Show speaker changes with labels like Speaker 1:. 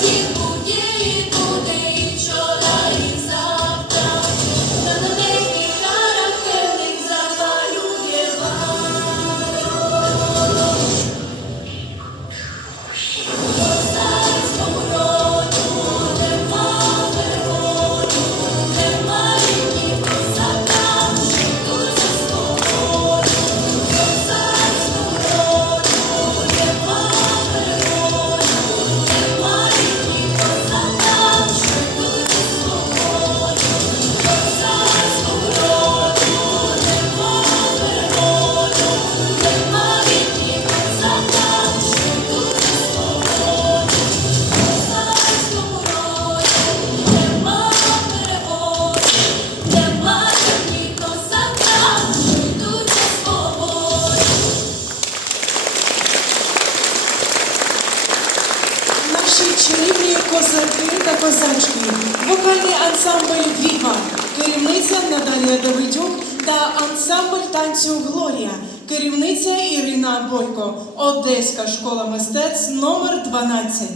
Speaker 1: Thank you. Чарівні козаки та козачки, вокальний ансамбль Віва, керівниця Наталія Давидюк та ансамбль танцю Глорія, керівниця Ірина Бойко, Одеська школа мистецтв номер 12.